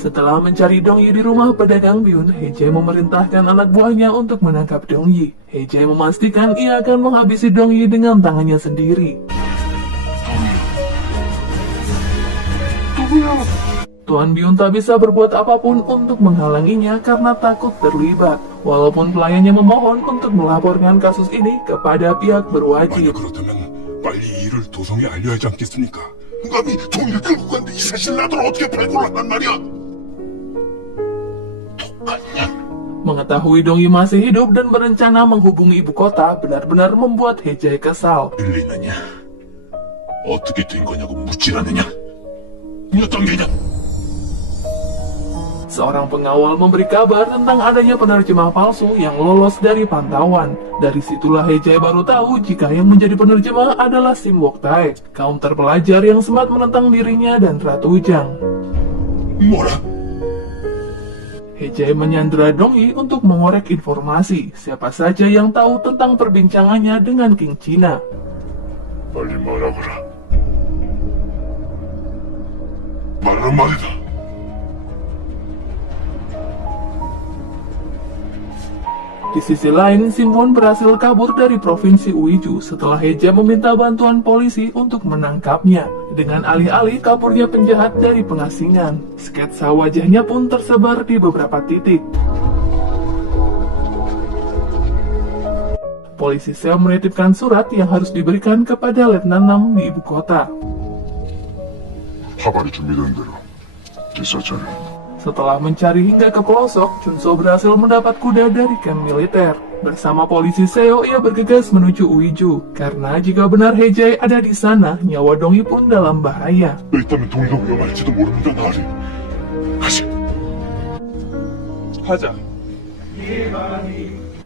Setelah mencari Dongyi di rumah pedagang bihun, He-jae memerintahkan anak buahnya untuk menangkap Dongyi. He-jae memastikan ia akan menghabisi Dongyi dengan tangannya sendiri. Tuan Bihun tak bisa berbuat apapun untuk menghalanginya karena takut terlibat. Walaupun pelayannya memohon untuk melaporkan kasus ini kepada pihak berwajib. 빨리 일을 도성에 알려야 하지 않겠습니까? 감히 동의를 끌고 갔는데 이 사실 나더러 어떻게 발굴을 한단 말이야? 똑같냐? Mengetahui Dongyi masih hidup dan berencana menghubungi ibu kota benar-benar membuat He-jae kesal. 들리느냐? 어떻게 된 거냐고 묻질 않느냐? 어떤 게냐? Seorang pengawal memberi kabar tentang adanya penerjemah palsu yang lolos dari pantauan. Dari situlah He-jae baru tahu jika yang menjadi penerjemah adalah Sim Wok-taek, kaum terpelajar yang sempat menentang dirinya dan Ratu Jang. 뭐라? He-jae menyandera Dongyi untuk mengorek informasi siapa saja yang tahu tentang perbincangannya dengan King China. 빨리 말하거라. 말은 말이다. Di sisi lain, Simwon berhasil kabur dari provinsi Uiju setelah He-jae meminta bantuan polisi untuk menangkapnya. Dengan alih-alih kaburnya penjahat dari pengasingan, sketsa wajahnya pun tersebar di beberapa titik. Polisi Seo menitipkan surat yang harus diberikan kepada Letnan Nam di ibu kota. 파발이 준비된 대로 기사자를. Setelah mencari hingga ke pelosok, Chunso berhasil mendapat kuda dari kamp militer. Bersama polisi Seo, ia bergegas menuju Uiju. Karena jika benar He-jae ada di sana, nyawa Dongyi pun dalam bahaya. 있다면 동의도 위험할지도 모릅니다, 나리. 하자.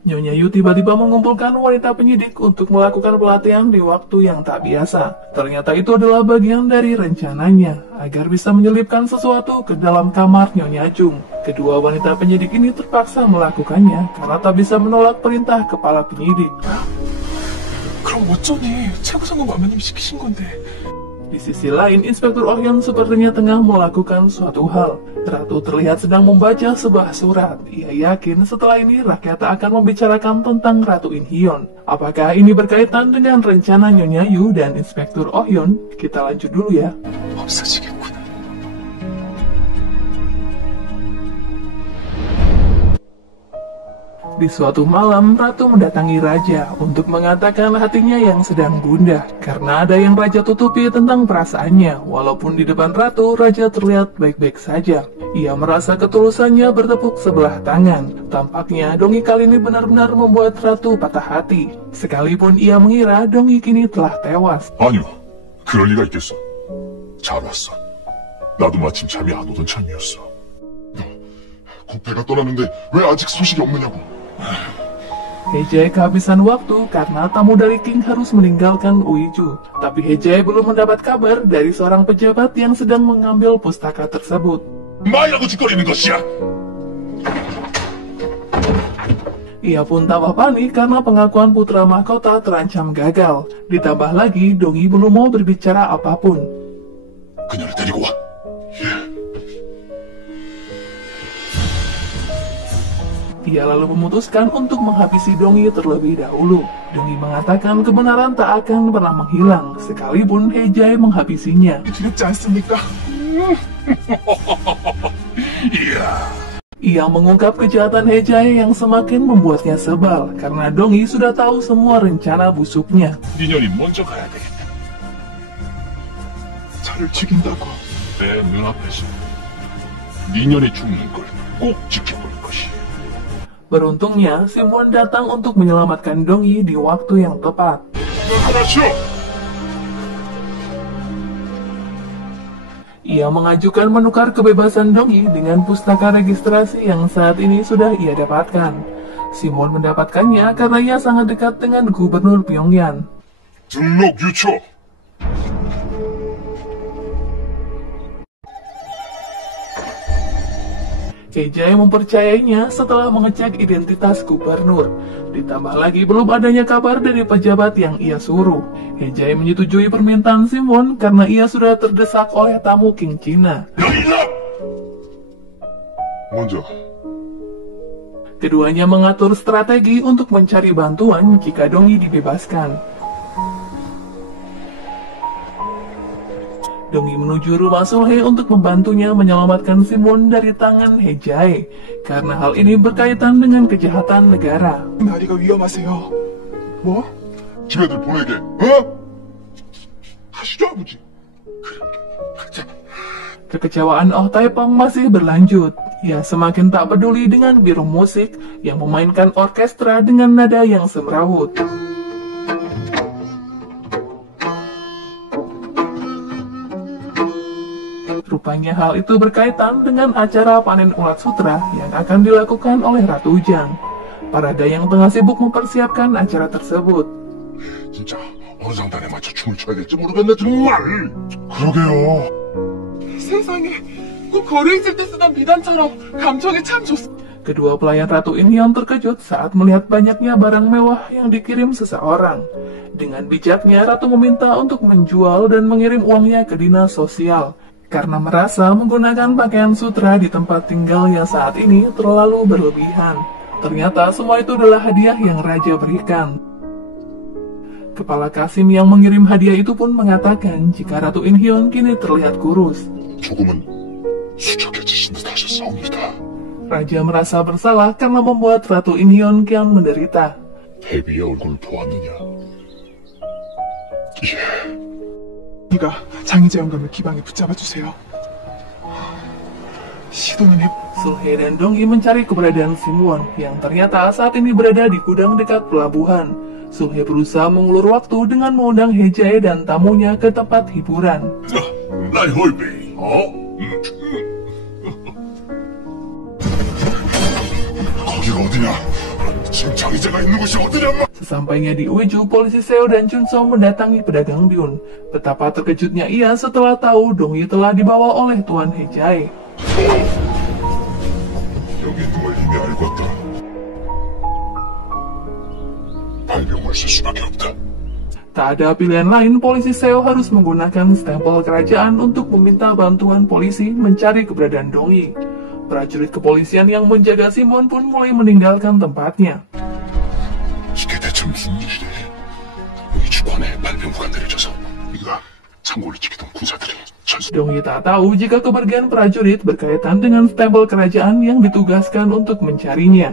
Nyonya Yu tiba-tiba mengumpulkan wanita penyidik untuk melakukan pelatihan di waktu yang tak biasa. Ternyata itu adalah bagian dari rencananya, agar bisa menyelipkan sesuatu ke dalam kamar Nyonya Jung. Kedua wanita penyidik ini terpaksa melakukannya karena tak bisa menolak perintah kepala penyidik. 그럼 어쩌니? 최고상급 마마님 시키신 건데. Di sisi lain, Inspektur Orion sepertinya tengah melakukan suatu hal. Ratu terlihat sedang membaca sebuah surat. Ia yakin setelah ini rakyat akan membicarakan tentang Ratu In-hyeon. Apakah ini berkaitan dengan rencana Nyonya Yu dan Inspektur Orion? Kita lanjut dulu ya. 없어지겠구나. Di suatu malam, Ratu mendatangi Raja untuk mengatakan hatinya yang sedang gundah. Karena ada yang Raja tutupi tentang perasaannya. Walaupun di depan Ratu, Raja terlihat baik-baik saja. Ia merasa ketulusannya bertepuk sebelah tangan. Tampaknya Dongyi kali ini benar-benar membuat Ratu patah hati. Sekalipun ia mengira Dongyi kini telah tewas. 아니요, 그럴 리가 있겠어. 잘 왔어. 나도 마침 잠이 안 오던 참이었어. 국배가 떠났는데 왜 아직 소식이 없느냐고. He-jae kehabisan waktu karena tamu dari King harus meninggalkan Uiju. Tapi He-jae belum mendapat kabar dari seorang pejabat yang sedang mengambil pustaka tersebut. 말이라고 짓거리는 것이야. Ia pun tambah panik karena pengakuan putra mahkota terancam gagal. Ditambah lagi, Dongyi belum mau berbicara apapun. 그녀를 데리고 와. Ia lalu memutuskan untuk menghabisi Dongyi terlebih dahulu. Dongyi mengatakan kebenaran tak akan pernah menghilang, sekalipun He-jae menghabisinya. 두렵지 않습니까? Ia mengungkap kejahatan He-jae yang semakin membuatnya sebal, karena Dongyi sudah tahu semua rencana busuknya. 니년이 먼저 가야 되겠다. 저를 죽인다고. 내 눈앞에서 니년이 죽는 걸 꼭 지켜볼 것이. Beruntungnya, Simwon datang untuk menyelamatkan Dongyi di waktu yang tepat. Ia mengajukan menukar kebebasan Dongyi dengan pustaka registrasi yang saat ini sudah ia dapatkan. Simwon mendapatkannya karena ia sangat dekat dengan Gubernur Pyongyang. 등록 유초. He-jae mempercayainya setelah mengecek identitas gubernur. Ditambah lagi belum adanya kabar dari pejabat yang ia suruh. He-jae menyetujui permintaan Simwon karena ia sudah terdesak oleh tamu King China. 먼저 Keduanya mengatur strategi untuk mencari bantuan jika Dongyi dibebaskan. Dongyi menuju rumah Sulhe untuk membantunya menyelamatkan Simwon dari tangan Hejae, karena hal ini berkaitan dengan kejahatan negara. 나리가 위험하세요. 뭐? 집애들 보내게. 어? 하시죠 아버지. 그래. 자. Kekecewaan Oh Taepong masih berlanjut. Ia semakin tak peduli dengan biro musik yang memainkan orkestra dengan nada yang semrawut. Rupanya hal itu berkaitan dengan acara panen ulat sutra yang akan dilakukan oleh Ratu Ujang. Para dayang tengah sibuk mempersiapkan acara tersebut. 진짜 어느 장단에 맞춰 춤을 춰야 될지 모르겠네 정말. 그러게요. 세상에, 꼭 거리에 있을 때 쓰던 비단처럼 감정이 참 좋습니다. Kedua pelayan Ratu Inhyun terkejut saat melihat banyaknya barang mewah yang dikirim seseorang. Dengan bijaknya, Ratu meminta untuk menjual dan mengirim uangnya ke dinas sosial, karena merasa menggunakan pakaian sutra di tempat tinggalnya saat ini terlalu berlebihan. Ternyata semua itu adalah hadiah yang Raja berikan. Kepala Kasim yang mengirim hadiah itu pun mengatakan jika Ratu Inhyun kini terlihat kurus. 조금은 수척해지신 듯 하셨사옵니다. Raja merasa bersalah karena membuat Ratu Inhyun kian menderita. 대비의 얼굴 보았느냐? 예. 네가 장희재 영감을 기방에 붙잡아 주세요. 시도는 해. Sulhe dan Dongyi mencari keberadaan Simwon yang ternyata saat ini berada di gudang dekat pelabuhan. Sulhe berusaha mengulur waktu dengan mengundang Hejae dan tamunya ke tempat hiburan. 나의 홀베이. 거기가 어디냐? 지금 장의자가 있는 곳이 어디냐? Sesampainya di Uiju, polisi Seo dan Junso mendatangi pedagang Byun. Betapa terkejutnya ia setelah tahu Dongyi telah dibawa oleh Tuan Hejae. 여기 있는 걸 이미 알고 왔다. 발병을 쓸 수밖에 없다. Tak ada pilihan lain, polisi Seo harus menggunakan stempel kerajaan untuk meminta bantuan polisi mencari keberadaan Dongyi. Prajurit kepolisian yang menjaga Simwon pun mulai meninggalkan tempatnya. 이게 대체 무슨 일이래? 여기 주관에 발병부가 내려져서 우리가 창고를 지키던 군사들이 전수. Dongyi tak tahu jika kepergian prajurit berkaitan dengan stempel kerajaan yang ditugaskan untuk mencarinya.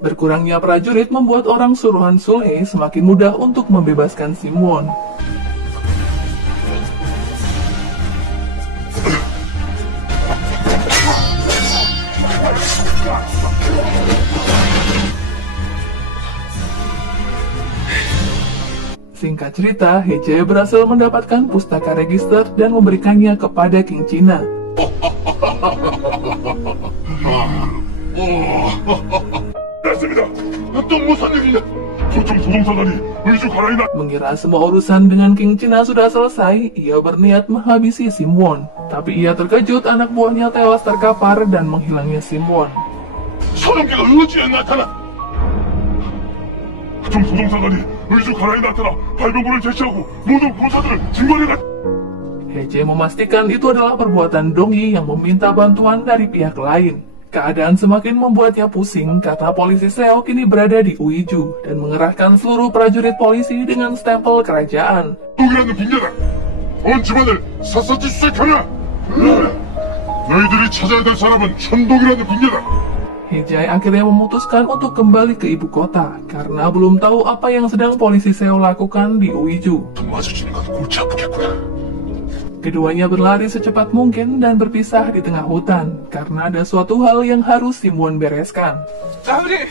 Berkurangnya prajurit membuat orang suruhan Sulhe semakin mudah untuk membebaskan Simwon. Singkat cerita, Hejae berhasil mendapatkan pustaka register dan memberikannya kepada King China. 됐습니다. 또 무슨 일이냐? 소청 소동사관이 의주 가라이나. Mengira semua urusan dengan King China sudah selesai, ia berniat menghabisi Simwon. Tapi ia terkejut anak buahnya tewas terkapar dan menghilangnya Simwon. 서령계가 의지에 나타나. 소청 소동사관이 의주 가라이 나타나 발병부를 제시하고 모든 군사들을 징벌해라. Hejae memastikan itu adalah perbuatan Dongyi yang meminta bantuan dari pihak lain. Keadaan semakin membuatnya pusing karena polisi Seo kini berada di Uiju dan mengerahkan seluruh prajurit polisi dengan stempel kerajaan. 독이라는 붕괴다. 온 집안을 샅샅이 수색하라. 너희들이 찾아야 될 사람은 천독이라는 붕괴다. Hejae akhirnya memutuskan untuk kembali ke ibu kota karena belum tahu apa yang sedang polisi Seo lakukan di Uiju. 돈 마주치는 건 골치 아프겠구나. Keduanya berlari secepat mungkin dan berpisah di tengah hutan karena ada suatu hal yang harus Simwon bereskan. 나으리!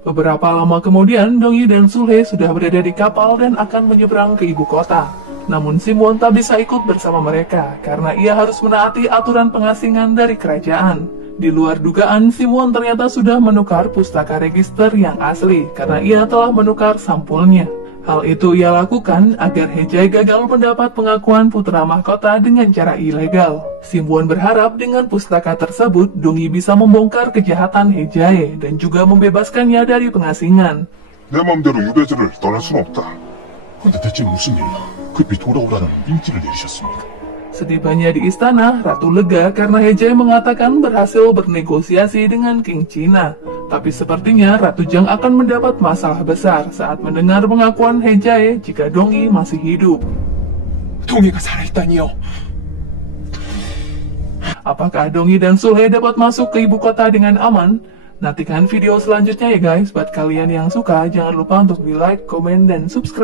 Beberapa lama kemudian, Dongyi dan Sulhe sudah berada di kapal dan akan menyeberang ke ibu kota. Namun Simwon tak bisa ikut bersama mereka karena ia harus menaati aturan pengasingan dari kerajaan. Di luar dugaan, Simwon ternyata sudah menukar pustaka register yang asli karena ia telah menukar sampulnya. Hal itu ia lakukan agar Hejae gagal mendapat pengakuan putra mahkota dengan cara ilegal. Simwon berharap dengan pustaka tersebut, Dongyi bisa membongkar kejahatan Hejae dan juga membebaskannya dari pengasingan. 내 맘대로 유배지를 떠날 수는 없다. 근데 대체 무슨 일로 급히 돌아오라는 민지를 내리셨습니까? Setibanya di istana, Ratu lega karena Hejae mengatakan berhasil bernegosiasi dengan King China. Tapi sepertinya Ratu Jiang akan mendapat masalah besar saat mendengar pengakuan Hejae jika Dongyi masih hidup. 동해가 살아있다니요. Apakah Dongyi dan Sulhe dapat masuk ke ibu kota dengan aman? Nantikan video selanjutnya ya guys. Buat kalian yang suka, jangan lupa untuk di like, komen, dan subscribe.